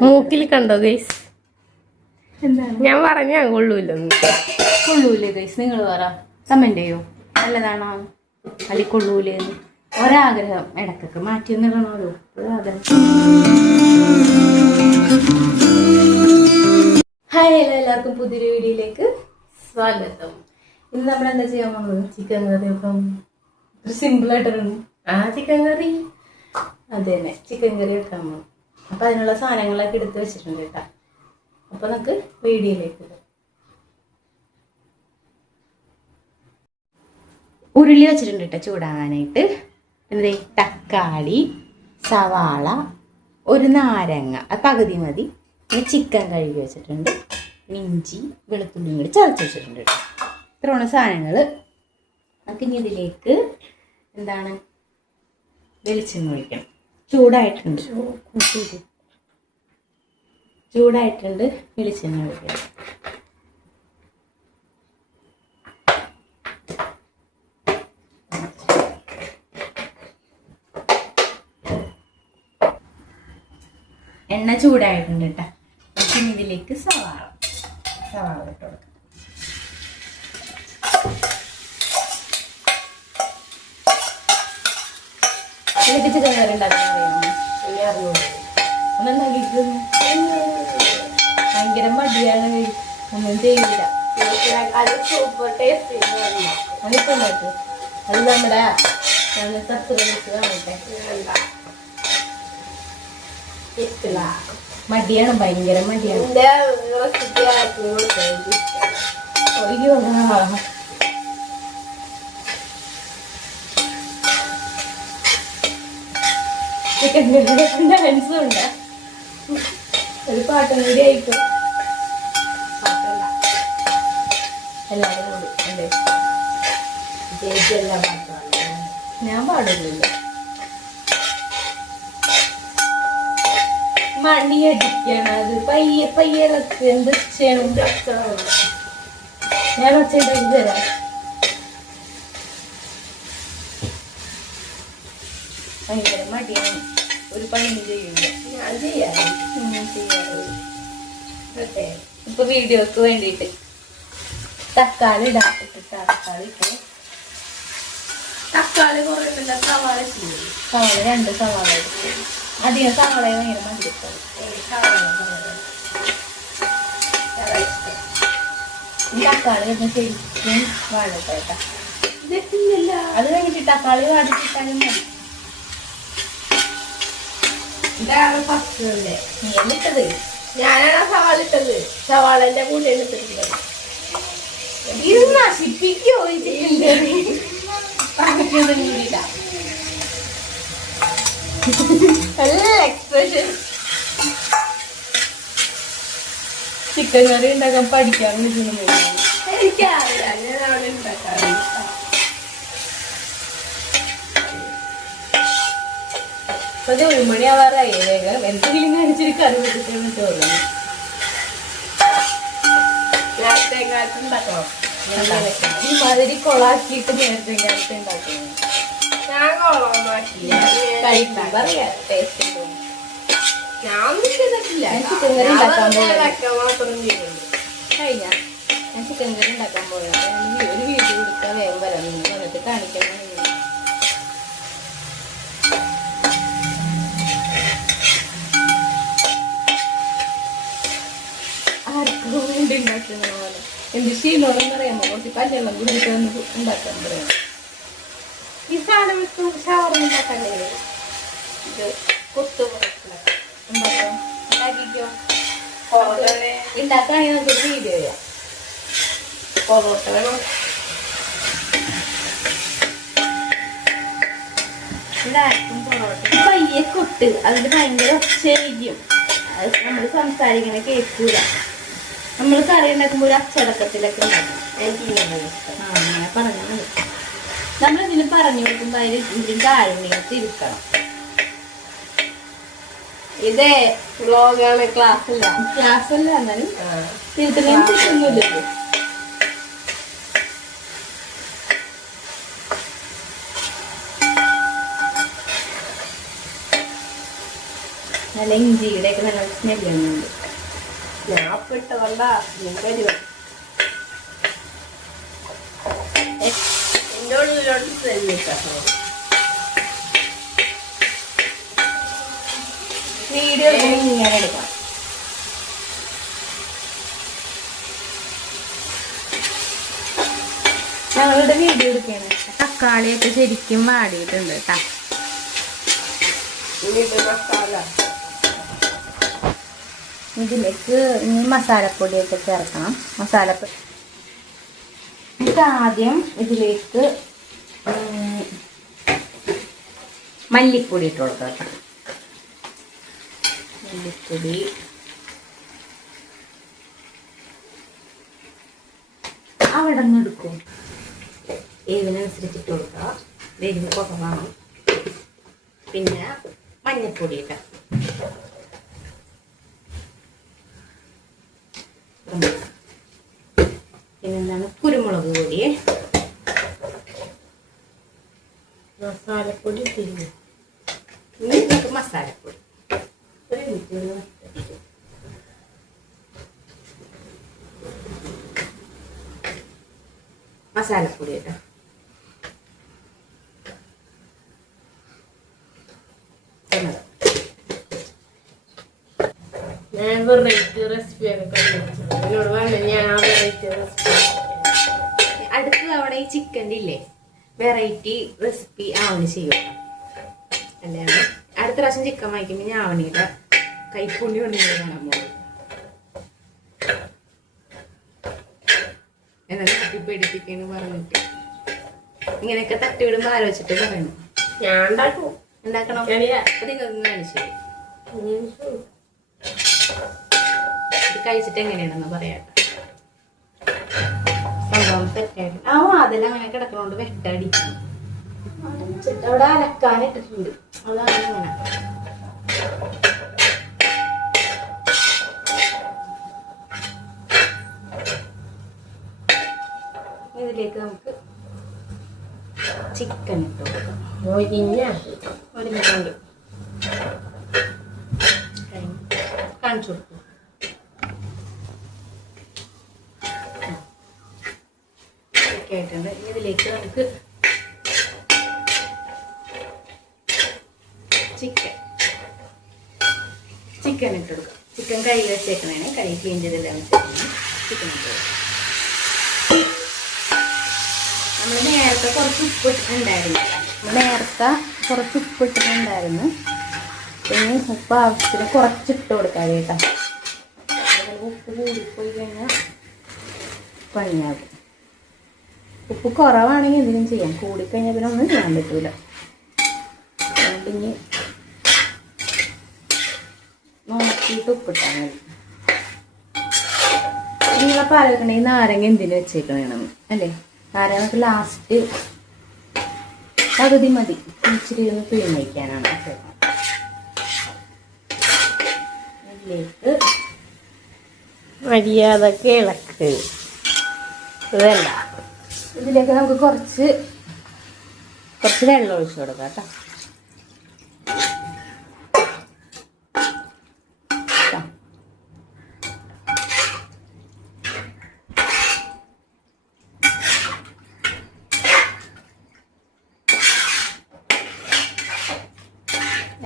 മൂക്കിൽ കണ്ടോ ഗൈസ്? എന്താണ് ഞാൻ പറഞ്ഞ കൊള്ളൂല്ലെന്ന്. കൊള്ളൂലേ ഗൈസ്? നിങ്ങൾ പറ, കമന്റ് ചെയ്യോ നല്ലതാണോ അല്ലെ കൊള്ളൂലേന്ന്. ഒരാഗ്രഹം ഇടക്കൊക്കെ മാറ്റിയൊന്നിടണമല്ലോ. ഒരാഗ്രഹം. ഹായ്, ഹലോ, എല്ലാവർക്കും പുതിയൊരു വീഡിയോയിലേക്ക് സ്വാഗതം. ഇന്ന് നമ്മൾ എന്താ ചെയ്യാൻ പോകുന്നത്? ചിക്കൻ കറി. അപ്പം സിമ്പിൾ ആയിട്ടാണ് ചിക്കൻ കറി. അത് തന്നെ, ചിക്കൻ കറി വെക്കാൻ പോകും. അപ്പൊ അതിനുള്ള സാധനങ്ങളൊക്കെ എടുത്ത് വെച്ചിട്ടുണ്ട് കേട്ടോ. അപ്പൊ നമുക്ക് വീഡിയോയിലേക്ക് ഉരുളി വെച്ചിട്ടുണ്ട് കേട്ടോ ചൂടാകാനായിട്ട്. എന്തേ, തക്കാളി, സവാള, ഒരു നാരങ്ങ, അത് പകുതി മതി. പിന്നെ ചിക്കൻ കഴുകി വെച്ചിട്ടുണ്ട്. ഇഞ്ചി വെളുത്തുള്ളിയും കൂടി ചതച്ച് വെച്ചിട്ടുണ്ട് കേട്ടോ. ഇത്രയാണ് സാധനങ്ങൾ. നമുക്ക് ഇനി ഇതിലേക്ക് എന്താണ് വെളിച്ചെണ്ണ ഒഴിക്കണം. ചൂടായിട്ടുണ്ട് വെളിച്ചെണ്ണ ഒഴിക്കണം. എണ്ണ ചൂടായിട്ടുണ്ട് കേട്ടോ. പിന്നെ ഇതിലേക്ക് സവാള ഇട്ട് കൊടുക്കാം. ഇതിലേക്ക് ചിക്കൻ കറി ഉണ്ടാക്കാൻ അറിയാമോ? ഒന്നുണ്ടാക്കിയിരുന്നു. ഭയങ്കര മടിയാണ്, ഒന്നും ചെയ്യില്ല. അത് സൂപ്പർ ടേസ്റ്റ്. അതിപ്പോ ഉണ്ടാക്കി അത് നമ്മുടെ മടിയാണ്, ഭയങ്കര മടിയാണ്. അയ്യോ, ചിക്കൻ ഡാൻസും ഉണ്ട്. ഒരു പാട്ടും കൂടി ആയിക്കോ. എല്ലാവരും കൂടി അല്ലേ? ഞാൻ പാടില്ല. മണിയടിക്കണം. അത് പയ്യെ പയ്യെ എന്ത് ചെയ്യണം? ഞാൻ ഒച്ചയുണ്ടാക്കി തരാം. ഭയങ്കര മടിയാണ്, ഒരു പണിയും ചെയ്യില്ല. ഞാൻ ചെയ്യാറ്. ഇപ്പൊ വീഡിയോക്ക് വേണ്ടിയിട്ട് തക്കാളി ഇട്ടിട്ട് തക്കാളി കുറേ സവാള സവാള 2 സവാള എടുത്തു. അധികം സവാള ഭയങ്കര മതിരിക്കും. തക്കാളി ഒന്ന് ശരിക്കും വാഴത്തോട്ടാ. അത് കഴിഞ്ഞിട്ട് തക്കാളി വാടിച്ചിട്ടാലും മതി. ഇതാണ് ഫസ്റ്റ് അല്ലേ? നീ എന്നിട്ടത് ഞാനാണ് സവാള ഇട്ടത്. സവാളന്റെ കൂടെ എടുത്തിട്ടുള്ളത്. ഇത് നശിപ്പിക്കോ ഈ ചിക്കൻ കറി? നല്ല എക്സ്പ്രഷൻ. ചിക്കൻ കറി ഉണ്ടാക്കാൻ പഠിക്കാൻ എനിക്കറിയില്ല, ഞാൻ അവിടെ ഉണ്ടാക്കാറില്ല. അപ്പൊ 1 മണിയാവാറായി. വേഗം എന്തെങ്കിലും കാണിച്ചിട്ട് കറി വെച്ചിട്ടാണ് ചോറുന്നത്. നേരത്തെ കാലത്ത് ഉണ്ടാക്കണം. ഈ മാതിരി കൊളാക്കിയിട്ട് നേരത്തെ കാലത്ത് ഉണ്ടാക്കുന്നത്. ഞാൻ കോളമാക്കിയില്ല. കഴിക്കാൻ പറയാ ടേസ്റ്റ് തോന്നും. ഞാനൊന്നും ചെയ്തിട്ടില്ല. ഞാൻ ചിക്കൻ കറി ഉണ്ടാക്കാൻ മാത്രം ചെയ്യുന്നുണ്ട്. കഴിഞ്ഞ ഞാൻ ചിക്കൻ കറി ഉണ്ടാക്കാൻ പോയത്. ഒരു വീഡിയോ കൊടുക്കാൻ വേഗം വരാം. നിങ്ങൾ വന്നിട്ട് കാണിക്കാൻ ആർക്കും വേണ്ടി ഉണ്ടാക്കുന്ന പോലെ. എന്ത് ക്ഷീണോടെന്ന് അറിയാമോ? കുറച്ച് കല്യാണം കുടിച്ചിട്ട് ഉണ്ടാക്കാൻ പറയാം. ഈ സാധനം വെച്ച് ഷവർമ ഉണ്ടാക്കണ്ടേ? ഇത് കൊത്തു ഉണ്ടാക്കാം. ഉണ്ടാക്കിക്കോ. ഉണ്ടാക്കുകയാണെങ്കിൽ നമുക്ക് വീഡിയോ ചെയ്യാം. പൊറോട്ട വേണം. ഇതായിരിക്കും പൊറോട്ട. പയ്യെ കൊട്ട്, അതിന് ഭയങ്കര ഒച്ചയായിരിക്കും. അത് നമ്മൾ സംസാരിക്കണ കേൾക്കൂല. നമ്മൾ കറി ഉണ്ടാക്കുമ്പോൾ ഒരു അച്ചടക്കത്തിലൊക്കെ ഉണ്ടാക്കും. അങ്ങനെ പറഞ്ഞാൽ മതി. നമ്മളിതിന് പറഞ്ഞു കൊടുക്കുമ്പോൾ അതിൽ ഇതിന് കാരുണ്യത്തിൽ ഇരിക്കണം. ഇതേ വ്ളോഗാണ്, ക്ലാസ്സല്ല. എന്നാലും തിരുത്തലും തെറ്റൊന്നുമില്ലല്ലോ. നല്ല ഇഞ്ചിയുടെ ഒക്കെ നല്ല സ്മെല്ല് വന്നുണ്ട്. ഞാൻ ഇപ്പൊ ഇട്ടതുകൊണ്ടാ ഞാൻ വരുവാ എന്റെ ഉള്ളിലോട്ട് തന്നിട്ടോ. വീഡിയോ ഇങ്ങനെ എടുക്കാം. ഞങ്ങളുടെ വീഡിയോ എടുക്കുകയാണ്. തക്കാളിയൊക്കെ ശരിക്കും വാടിയിട്ടുണ്ട് കേട്ടാ. മസാല ഇതിലേക്ക് ഇനി മസാലപ്പൊടിയൊക്കെ ചേർക്കണം. മസാലപ്പൊടി എന്നിട്ട് ആദ്യം ഇതിലേക്ക് മല്ലിപ്പൊടി ഇട്ട് കൊടുക്കാം കേട്ടോ. മല്ലിപ്പൊടി അവിടെ നിന്ന് എടുക്കും. എരിവിനനുസരിച്ചിട്ട് കൊടുക്കുക. എരിവ് കുറവാണ്. പിന്നെ മഞ്ഞൾപ്പൊടി ഇട്ട പിന്നെന്താണ് കുരുമുളക് പൊടി, മസാലപ്പൊടി തിരിഞ്ഞു. ഇനി നമുക്ക് മസാലപ്പൊടി മസാലപ്പൊടി കേട്ടോ. ഞാൻ വെറൈറ്റി റെസിപ്പി ഒക്കെ കണ്ടുപിടിച്ചു. എന്നോട് പറഞ്ഞു ഞാൻ ആ വെറൈറ്റി റെസിപ്പി. അടുത്ത തവണ ഈ ചിക്കൻ്റെ ഇല്ലേ വെറൈറ്റി റെസിപ്പി ആവണി ചെയ്യും. അല്ലാണ്ട് അടുത്ത പ്രാവശ്യം ചിക്കൻ വാങ്ങിക്കുമ്പോൾ ഞാൻ ആവണിയുടെ കൈപ്പുണ്യ കൊണ്ടുവരണം പോകും. എന്നാലും തട്ടിപ്പേടിപ്പിക്കുന്നു പറഞ്ഞിട്ട് ഇങ്ങനെയൊക്കെ തട്ടിവിടുമ്പോൾ ആലോചിച്ചിട്ട് പറയണം. ഞാൻ ഉണ്ടാക്കും. ഉണ്ടാക്കണോ? അപ്പൊ നിങ്ങളൊന്ന് കാണിച്ചു ഇത് കഴിച്ചിട്ട് എങ്ങനെയാണെന്ന് പറയാട്ടോ. സംഭവം സെറ്റായിട്ട് അതെല്ലാം അങ്ങനെ കിടക്കണോണ്ട് വെട്ടടിക്കണം. അവിടെ അലക്കാനിട്ടിട്ടുണ്ട്. അതാണ് ഇങ്ങനെ. ഇതിലേക്ക് നമുക്ക് ചിക്കൻ ഇട്ട് കൊടുക്കാം. ഒരുമിട്ടുണ്ട് കാണിച്ചു കൊടുക്കും. ഒക്കെ ആയിട്ടുണ്ട്. ഇതിലേക്ക് നമുക്ക് ചിക്കൻ ഇട്ട് കൊടുക്കാം. ചിക്കൻ കഴുകി വെച്ചേക്കണേ. കഴുകി ക്ലീൻ ചെയ്തെല്ലാം വെച്ചേക്കണം. ചിക്കൻ ഇട്ട് കൊടുക്കാം. നമ്മൾ നേരത്തെ കുറച്ച് ഉപ്പിട്ടിട്ടുണ്ടായിരുന്നു. പിന്നെ ഉപ്പ് ആവശ്യത്തിന് കുറച്ചിട്ട് കൊടുക്കാം കേട്ടോ. ഉപ്പ് കൂടിപ്പോയി കഴിഞ്ഞാൽ പണിയാകും. ഉപ്പ് കുറവാണെങ്കിൽ എന്തെങ്കിലും ചെയ്യാം. കൂടിക്കഴിഞ്ഞാൽ പിന്നെ ഒന്നും ചെയ്യാൻ പറ്റൂല. അതുകൊണ്ട് ഇനി നോക്കിയിട്ട് ഉപ്പിട്ടാൽ മതി. നിങ്ങളപ്പോൾ ആലോചിക്കണേ ഈ നാരങ്ങ എന്തിനു വെച്ചേക്കണേണെന്ന് അല്ലേ? നാരങ്ങക്ക് ലാസ്റ്റ് പകുതി മതി. ഇച്ചിരി ഒന്ന് പിഴിഞ്ഞ് വയ്ക്കാനാണ്. ഇതിലേക്ക് മര്യാദക്ക് ഇളക്ക്. ഇതല്ല ഇതിലേക്ക് നമുക്ക് കുറച്ച് വെള്ളം ഒഴിച്ചു കൊടുക്കാം കേട്ടോ.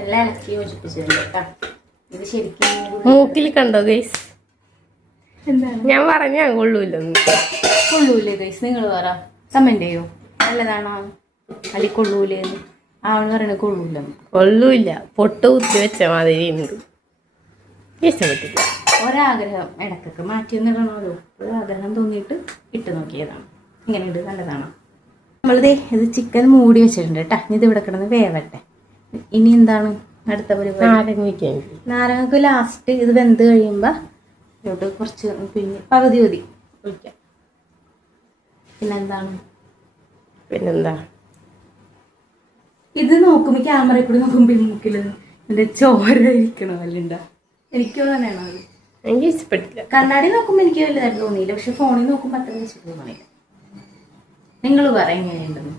എല്ലാം ഇളക്കി യോജിപ്പിച്ചിട്ടുണ്ട് കേട്ടോ. ഇത് ശരിക്കും മൂക്കിൽ കണ്ടോ ഗൈസ്? എന്താണ് ഞാൻ പറഞ്ഞ കൊള്ളൂല്ലെന്ന്. കൊള്ളൂലേ ഗൈസ്? നിങ്ങൾ പറ, കമന്റ് ചെയ്യോ. നല്ലതാണോ അല്ലെ കൊള്ളൂലേന്ന്? ആവെന്ന് പറയണത് കൊള്ളൂലെന്ന്. കൊള്ളൂല്ല, പൊട്ട് കുത്തി വെച്ച മാതിരി ഉണ്ട്. ഇഷ്ടപ്പെട്ടില്ല. ഒരാഗ്രഹം ഇടക്കൊക്കെ മാറ്റിയൊന്നിടണമല്ലോ. ഒരു ആഗ്രഹം തോന്നിയിട്ട് ഇട്ട് നോക്കിയതാണ്. ഇങ്ങനെയുണ്ട്, നല്ലതാണോ? നമ്മളിതേ ഇത് ചിക്കൻ മൂടി വെച്ചിട്ടുണ്ട് കേട്ടോ. ഇത് ഇവിടെ കിടന്ന് വേവട്ടെ. ഇനി എന്താണ് അടുത്ത പരിപാടി? നാരങ്ങക്ക് ലാസ്റ്റ് ഇത് വെന്ത് കഴിയുമ്പോൾ ഇതോട്ട് കുറച്ച് പിന്നെ പകുതി മതി ഒഴിക്കാം. പിന്നെന്താ ഇത് നോക്കുമ്പോൾ ക്യാമറയിൽ കൂടി നോക്കുമ്പോൾ മൂക്കിൽ എൻ്റെ ചോര ഇരിക്കണ വല്ലുണ്ടോ? എനിക്കോ തന്നെയാണോ അത്? എനിക്ക് ഇഷ്ടപ്പെട്ടില്ല. കണ്ണാടി നോക്കുമ്പോൾ എനിക്ക് വലുതായിട്ട് തോന്നിയില്ല. പക്ഷെ ഫോണിൽ നോക്കുമ്പോൾ അത്ര ഇഷ്ടം തോന്നിയില്ല. നിങ്ങൾ പറ എങ്ങനെയുണ്ടെന്ന്.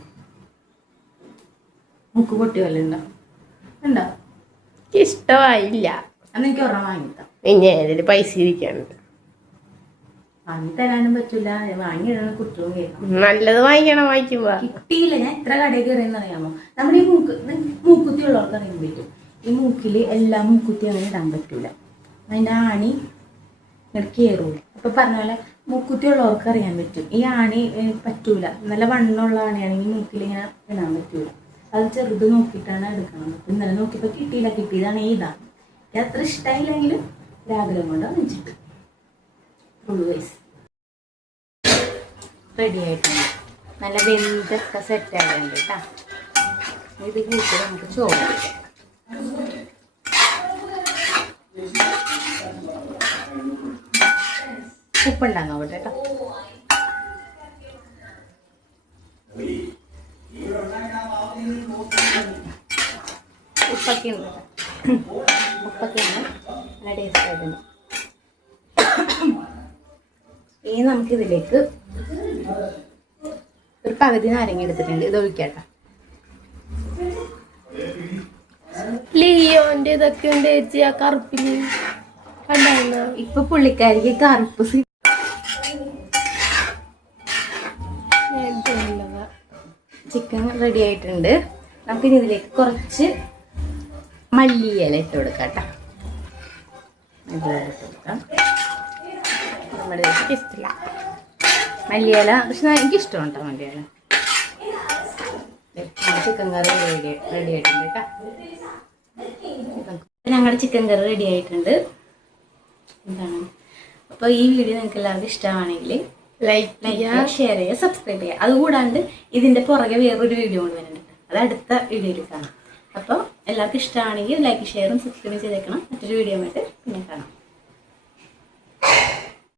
മൂക്ക് പൊട്ടി വല്ലുണ്ടോ? ഉണ്ടോ? ഇഷ്ടമായില്ല. അന്ന് എനിക്ക് ഒരെണ്ണം വാങ്ങിത്താം. ഇനി അതിൽ പൈസ ഇരിക്കാനുണ്ട്. വാങ്ങി തരാനും പറ്റൂല, വാങ്ങിയിടാനും കുറ്റവും കേൾക്കാം. നല്ലത് വാങ്ങിക്കണം. വാങ്ങിക്കുമ്പോ കിട്ടിയില്ല. ഞാൻ എത്ര കടയിൽ കയറിയെന്ന് അറിയാമോ? നമ്മുടെ ഈ മൂക്കുത്തി ഉള്ളവർക്ക് അറിയാൻ പറ്റും. ഈ മൂക്കില് എല്ലാ മൂക്കുത്തി അങ്ങനെ ഇടാൻ പറ്റൂല. അതിന്റെ ആണി ഇങ്ങനെ കയറൂല. അപ്പൊ പറഞ്ഞ പോലെ മൂക്കുത്തി ഉള്ളവർക്ക് അറിയാൻ പറ്റും. ഈ ആണി പറ്റൂല. നല്ല വണ്ണമുള്ള ആണിയാണെങ്കിൽ മൂക്കിൽ ഇങ്ങനെ ഇടാൻ പറ്റൂല. അത് ചെറുത് നോക്കിയിട്ടാണ് എടുക്കണം. ഇന്നലെ നോക്കിയപ്പോ കിട്ടിയില്ല. കിട്ടിയതാണ് ഇതാണ്. എനിക്ക് അത്ര ഇഷ്ടമായില്ലെങ്കിലും ഒരാഗ്രഹം കൊണ്ട് വാങ്ങിച്ചിട്ട് റെഡി ആയിട്ടുണ്ട്. നല്ല വെന്തൊക്കെ സെറ്റ് ആയിട്ടുണ്ട് കേട്ടോ. ഇത് കൂട്ടി നമുക്ക് ചോറ് ഉപ്പുണ്ടാകും അവിടെ കേട്ടോ. ഉപ്പൊക്കെ ഉണ്ട്. ഉപ്പൊക്കെ ഉണ്ട്. നല്ല ടേസ്റ്റ് ആയിട്ടുണ്ട്. ഇനി നമുക്കിതിലേക്ക് ഒരു പകുതി നാരങ്ങ എടുത്തിട്ടുണ്ട്. ഇത് ഒഴിക്കട്ടെ. ലിയോന്റെ ഇതൊക്കെ ഉണ്ട് ചേച്ചി. ആ കറുപ്പിന് കണ്ടായിരുന്നോ? ഇപ്പൊ പുള്ളിക്കാരിക്ക് കറുപ്പ് ചിക്കൻ റെഡി ആയിട്ടുണ്ട്. നമുക്കിനി ഇതിലേക്ക് കുറച്ച് മല്ലിയില ഇട്ട് കൊടുക്കാം കേട്ടോ. മല്ലിയില ഇട്ട് കൊടുക്കാം. നമ്മുടെ ഇഷ്ടമില്ല മല്ലിയില, പക്ഷെ എനിക്കിഷ്ടമാണ് കേട്ടോ മല്ലിയില. ചിക്കൻ കറി റെഡി ആയിട്ടുണ്ട് കേട്ടോ. ഞങ്ങളുടെ ചിക്കൻ കറി റെഡി ആയിട്ടുണ്ട്. എന്താണ് അപ്പോൾ ഈ വീഡിയോ നിങ്ങൾക്ക് എല്ലാവർക്കും ഇഷ്ടമാണെങ്കിൽ ലൈക്ക് ചെയ്യുക, ഷെയർ ചെയ്യുക, സബ്സ്ക്രൈബ് ചെയ്യുക. അതുകൂടാണ്ട് ഇതിൻ്റെ പുറകെ വേറൊരു വീഡിയോ കൊണ്ട് വരുന്നുണ്ട്. അത് അടുത്ത വീഡിയോയിൽ കാണാം. അപ്പോൾ എല്ലാവർക്കും ഇഷ്ടമാണെങ്കിൽ ലൈക്ക് ഷെയറും സബ്സ്ക്രൈബും ചെയ്തേക്കണം. മറ്റൊരു വീഡിയോ ആയിട്ട് പിന്നെ കാണാം.